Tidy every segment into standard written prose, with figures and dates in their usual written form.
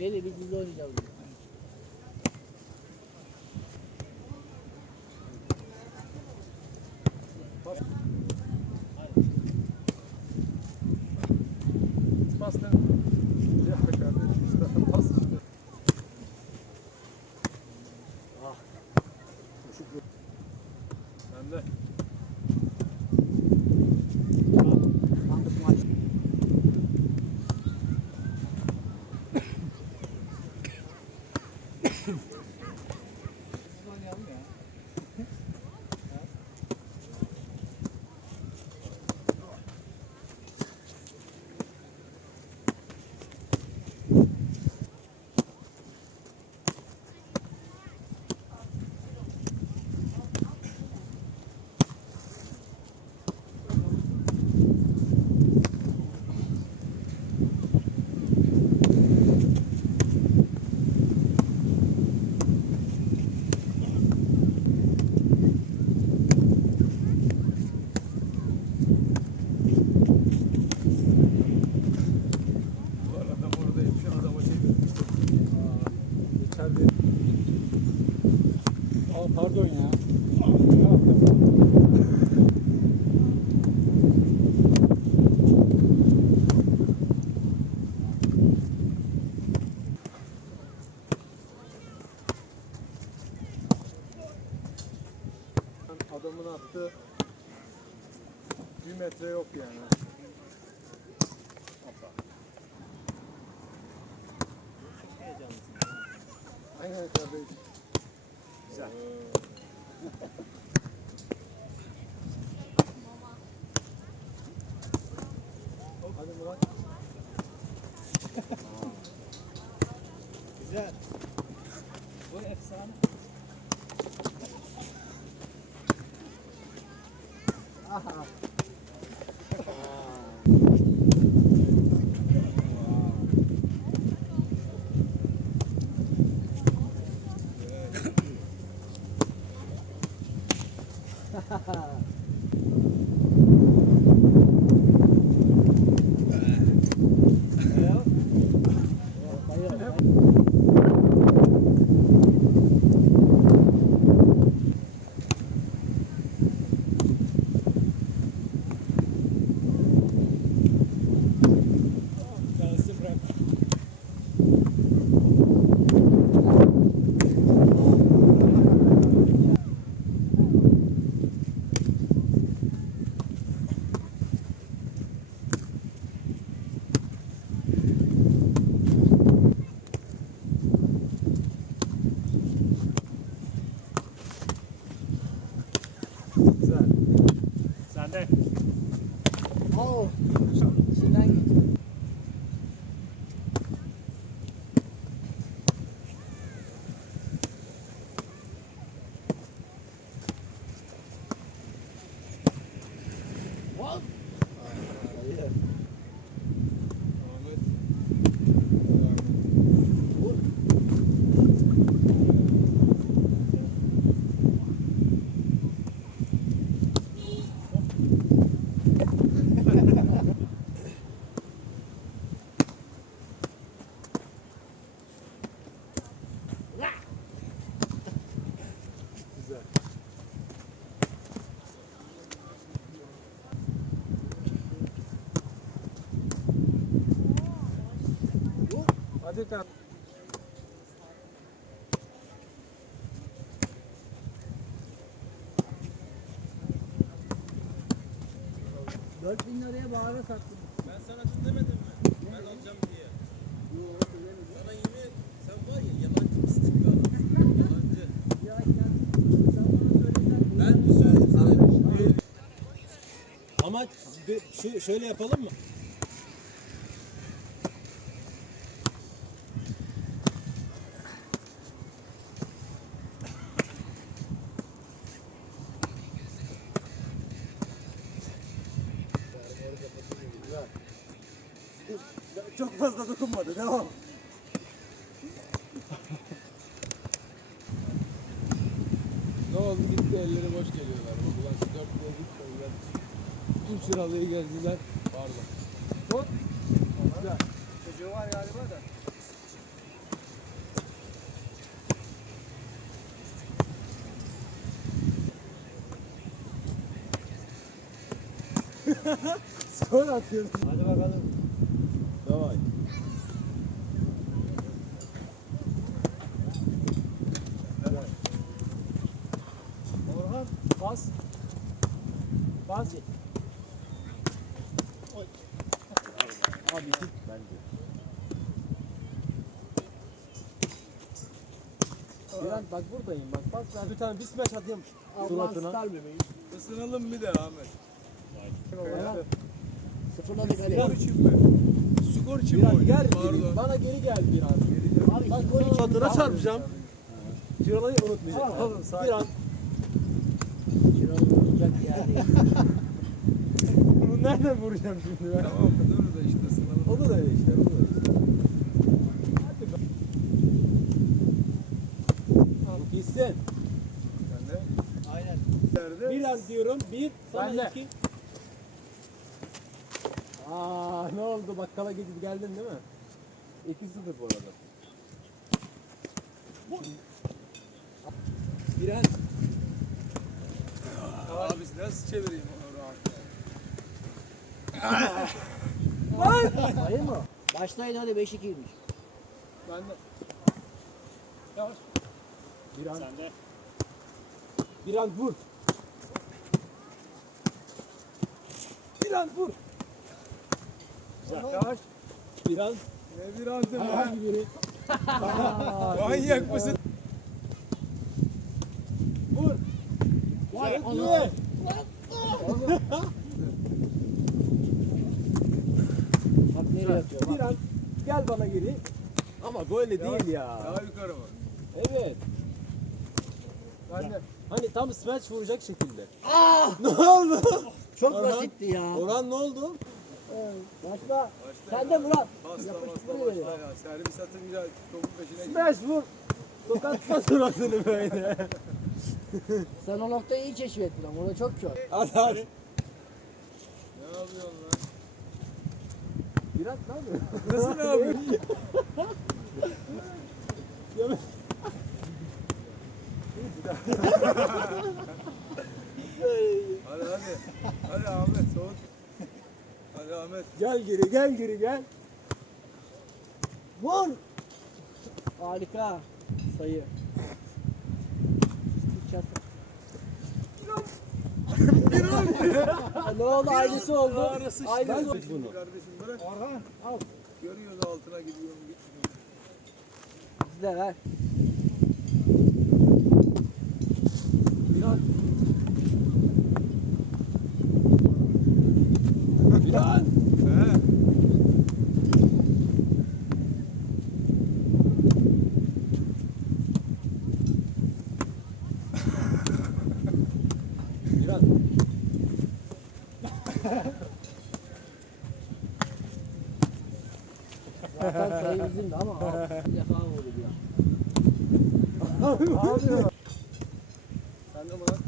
Böyle bir dizi oynayacağız. Bas lan. Ya kardeşim, bas işte. Ah. Ben de. Pardon ya. Adamın attığı 1 metre yok yani. Hoppa. Aynen kardeşim. Güzel. Hadi Murat. Güzel. Bu efsane. Aha. Güzel. Sen de. Oo. İçinden geçiyor. What? Ahmet. Güzel. Hadi kan. $4.000 bağıra sattım. Ben sana dün demedim mi? Ben alacağım diye. Sana yemin et, sen var ya yalancı pislik bir adamsın. Yalancı. Ya sen bana söylesen. Ben bir söyleyeyim sana. Ama şöyle yapalım mı? Çok fazla dokunmadı. Devam. Ne oldu gitti elleri boş geliyorlar. Ulan şu 4 lira gitmediler. Bütün Çıralı'yı gezdiler. Pardon. Güzel. Çocuğu var galiba da. Skor atıyorsun. Hadi bakalım. Davay. Orhan bas. Bas. Abi tut bence. Bülent bak buradayım bak. Bak ben bir tane bir smash atayım suratına. Star bebeğim. Isınalım bir de Ahmet. Sıfırladık hadi. Skor için mi? Skor için mi Biraz oynuyorsun? gel geri, Pardon. bana geri gel bir an. Abi Bak skor için çatıra çarpacağım. Çırılayı unutmayacağım. Oğlum, sakin. Bir an. Kiralık olacak yani. Bunu nereden vuracağım şimdi ben? Tamam mı? Dur da işte ısınalım. O da öyle işte. O da öyle. Hadi be. Gitsin. Sen de. Aynen. Nerede? Bir an diyorum. Bir. Ben Sana de. iki. Aa ne oldu? Bakkala gidip geldin değil mi? 2-0 bu arada. Bir an. Abi nasıl çevireyim onu rahat? Hayır mı? Başlayın hadi 5-2'ymiş. Ben de. Yavaş. Bir an. Sen de. Bir an vur. Bir an vur. Güzel. Yavaş. Bir an. Ne bir antım ya? Hangi biri? Manyak mısın? Vur. Vay Çok anasını. iyi. Bak nereye atıyor Bir bak. an. Gel bana geri. Ama böyle değil ya. Daha yukarı mı? Evet. Ben de. Hani tam smash vuracak şekilde. Ne oldu? Çok Orhan. basitti ya. Orhan ne oldu? Başla. Başla Sen ya. de Murat. Basla Yapıştır basla böyle. başla ya. Servis atınca topun peşine git. Smash vur. Tokatla suratını böyle. Sen o noktayı iyi keşfettin ama orada çok kör. Hadi hadi. Ne yapıyorsun lan? Biraz ne yapıyor? Nasıl ne yapıyorsun? Yemek- Hadi hadi. Hadi Ahmet soğut. Hadi Ahmet. Gel geri gel geri gel. Vur. Harika. Sayı. Ne oldu? Aynısı oldu. Ağrısı işte. Aynısı Ben oldu. seç bunu. Kardeşim bırak. Orhan. Al. Görüyoruz altına gidiyorum. Gitmiyor. Bizde ver. Biraz. Biraz. He. Biraz. Zaten sayı bizimdi ama al. Bir defa vurdu ya. Abi. Sen de Murat.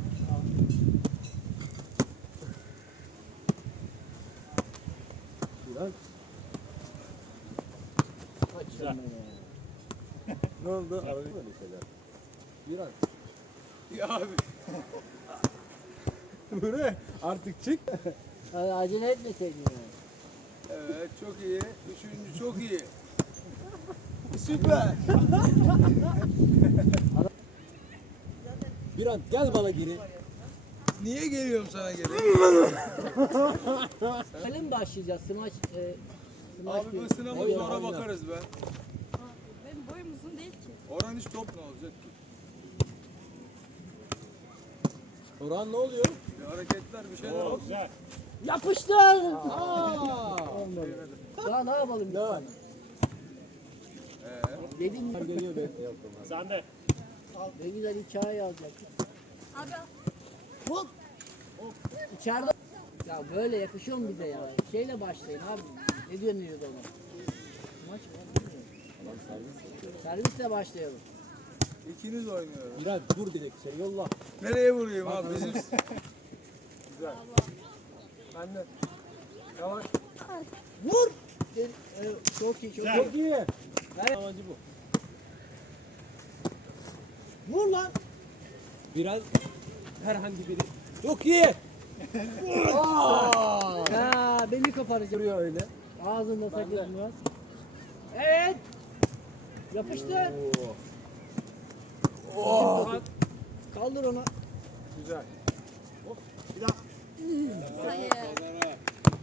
Biraz. Kaçırma ya. Ne oldu? Arada böyle şeyler. Biraz. Ya abi. Buraya artık çık. Hadi acele etmeseydin yani. Evet çok iyi. Üçüncü çok iyi. Süper. Bir an gel bana geri. Niye geliyorum sana geri? Öyle mi başlayacağız? Smaç, Abi bu sınavı Evet, sonra aynen. bakarız be. Benim boyum uzun değil ki. Orhan hiç top ne olacak ki? Orhan ne oluyor? Bir hareketler bir şeyler olsun. Güzel. Yapıştır! Aa! Olmadı. Daha ne yapalım biz sana? Dedim Orhan geliyor be. Sen de. ne güzel hikaye yazacaktık. Abi Hop! Hop! İçeride... Ya böyle yakışıyor mu bize ya? Şeyle başlayın abi. Ne dönüyordu ona? Maç mı? Servisle başlayalım. İkiniz oynuyoruz. Biraz vur direkt şey yolla. Nereye vurayım abi? Bizim Ben de. Yavaş. Vur! Çok iyi, çok iyi. Çok iyi. Evet. Amacı bu. Vur lan! Biraz herhangi biri. Çok iyi. Ya beni koparacak. Duruyor öyle. Ağzında sakız Murat. Evet. Yapıştır. Kaldır onu. Güzel. Sayı.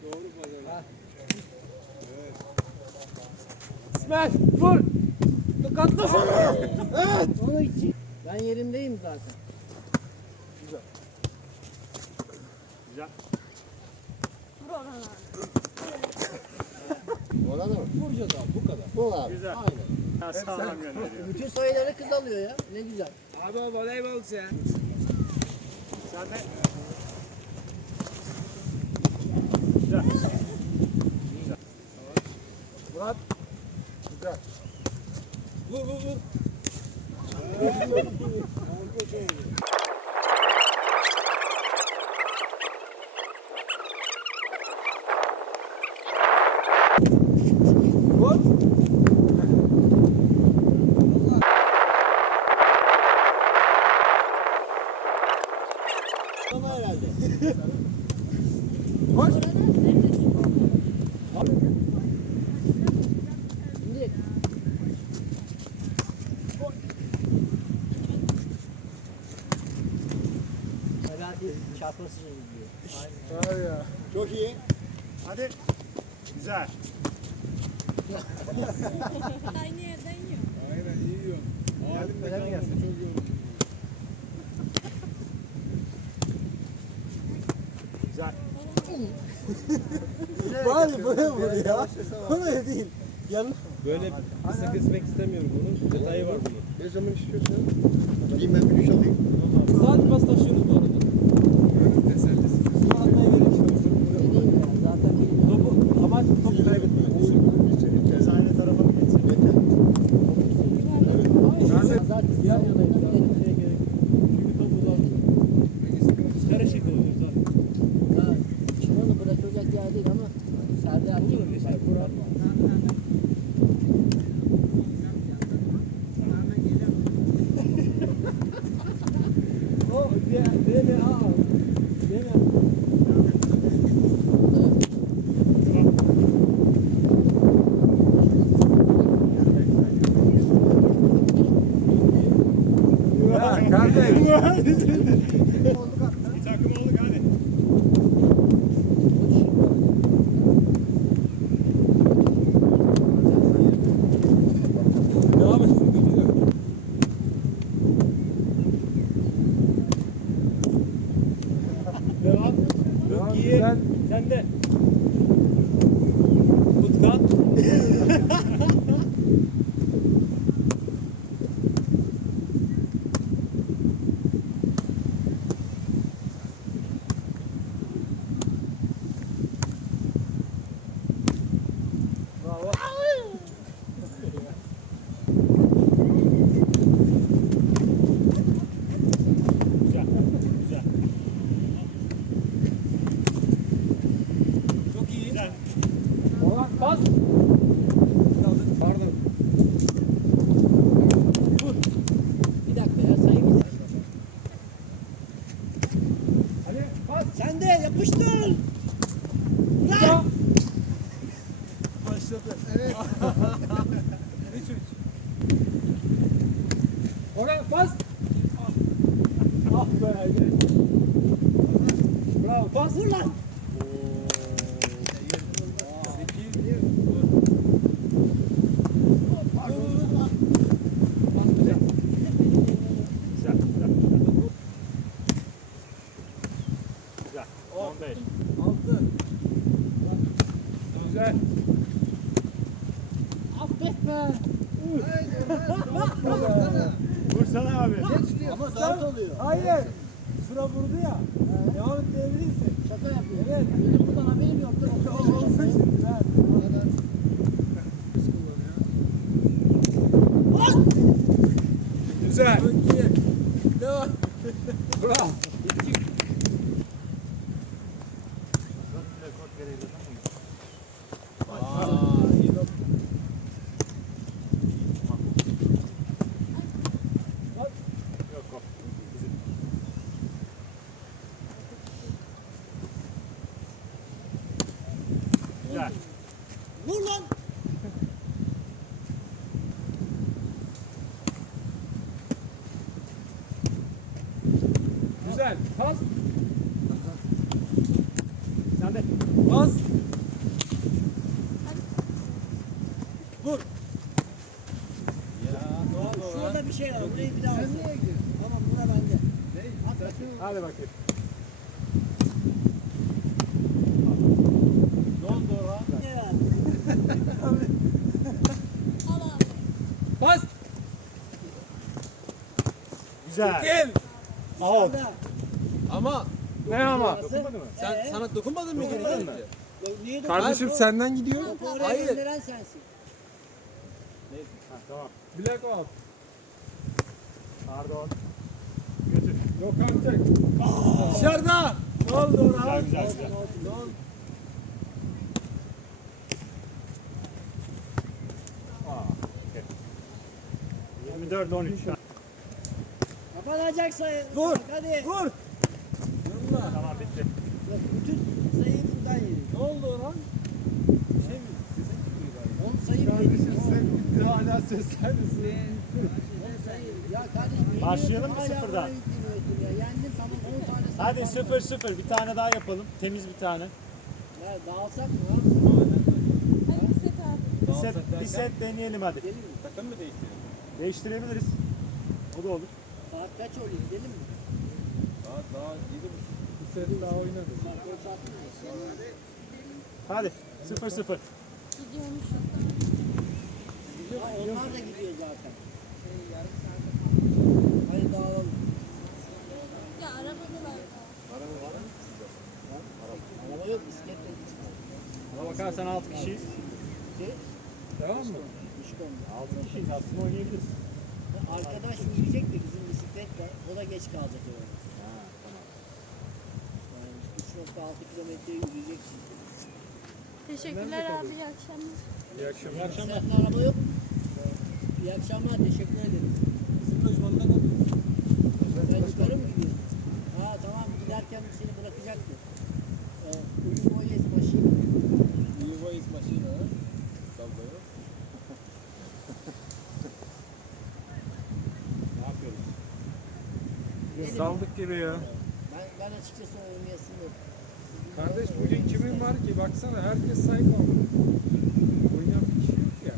Doğru pazara. İsmet vur. Katlasana. Evet. Onu için. Ben yerimdeyim zaten. Vur Orhan abi. Ona da mı? Vuracağız abi bu kadar. Bu abi. Güzel. Aynen. Ya sağlam gönderiyor. Bütün sayıları kız alıyor ya. Ne güzel. Abi o voleybol sen. Sen de. Güzel. Murat. Güzel. Vur vur vur. Vur. Ama herhalde. Şimdi herhalde çarpması diyor. Var ya. Çok iyi. Hadi. Güzel. Aynı yerden yiyor. Aynen iyi yiyor. Geldik de gene gelsin. Güzel. Bari böyle vur ya. Böyle değil. Yanlış. Böyle kısa kesmek istemiyorum bunun. Detayı var bunun. Ne zaman istiyorsun? Gideyim ben bir duş alayım. Saat pas taşıyorsunuz bu arada. Tesellisi. Su almaya gerek yok. Dediğim ya, zaten bilmiyorum. Topu, amaç topu kaybetmemek. Biz aynı tarafa mı geçelim? Yeter. Zaten yan yanayız. Çünkü top uzak. Karışık oluyor zaten. Ha, Çimanı bırakılacak yer değil ama Serdar değil mi? O DNA. Ya kardeş. Bir takım olduk hadi. Devam et. Devam. Çok iyi. Güzel. Sen de. Utkan. Güzel. Güzel. Çok iyi. Güzel. Orhan bas. Pardon. Bir dakika ya sayı bir. Hadi bas. Sen de yapıştır. Ya. Başladı. Evet. 3-3. Orhan bas. Ah be. Bravo. Bas. Vur lan. Güzel. Güzel. Güzel. 15. 6. Güzel. Affetme. Vursana abi. Ama dört oluyor. Hayır. Şura vurdu ya. Devam et diyebilirsin. Şaka yapıyor. Evet. Benim bundan haberim yoktu. Olsun şimdi. Ha. Güzel. Çok iyi. Devam. Bravo. İyi top. Yok o. Bizim. Pas. Sen de. Pas. Vur. Şurada bir şey var. Burayı bir daha Sen alsın. niye gidiyorsun? Tamam bura bende. Ne? At bakayım. Hadi bakayım. Ne oldu Orhan? Ne var? Al abi. Pas. Güzel. Gel. Out. Sağda. Ama Ne ama? Dokunmadı mı? sen sana dokunmadın mı geri Dokunmadı gelince? Niye Kardeşim senden gidiyor. Oraya Hayır. gönderen sensin. Tamam. Black out. Pardon. Yok artık. Dışarıda. Ne oldu Orhan? Güzel güzel. Ne oldu? Aa, okay. 24-13. Kapanacak sayı. Vur. Hadi. Vur. Tamam bitti. Yok, bütün sayıyı buradan yedik. Ne oldu Orhan? Şey mi? Sesin çıkıyor galiba. 10 sayı mı yedik? Kardeşim sen hala sesler misin? 10 sayı yedik. Ya kardeşim Başlayalım mı hala sıfırdan? bana yükleniyorsun ya. Yendin tamam 10 tane sayı Hadi var. 0-0. Bir tane daha yapalım. Temiz bir tane. Ya dağılsak mı? Ne yapsak? Hadi bir set abi. Bir set deneyelim hadi. Gidelim mi? Takım mı değiştirelim? Değiştirebiliriz. O da olur. Saat kaç oluyor? Gidelim mi? Daha 7.30. Bir set daha oynarız. Saat 10 saat mi? Hadi 0-0. Gidiyormuş. Ha, onlar da gidiyor zaten. Hadi dağılalım. Ya arabada var. Araba yok bisikletle gideceğiz. Ona bakarsan 6 kişiyiz. Tamam mı? Düşük oldu. 6 kişiyiz aslında oynayabiliriz. Arkadaş yürüyecek de bizim bisikletle. O da geç kalacak öyle. Ha, tamam. Yani 3.6 kilometre yürüyecek. Teşekkürler abi. İyi akşamlar. İyi akşamlar. Senin araba yok. İyi akşamlar. Teşekkür ederim. Bizim lojmanda kalıyoruz. Sen yukarı mı gidiyorsun? Ha tamam giderken seni bırakacaktı. Uyum Oyes maşin. Yuva is machine ha. Sallıyor. Ne yapıyoruz? Saldık gibi ya. Ben açıkçası oynayasın. Kardeş bugün kimin var ki? Baksana herkes sahip oldu. Oynayan bir kişi yok ya.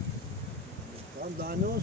Tamam daha ne olsun?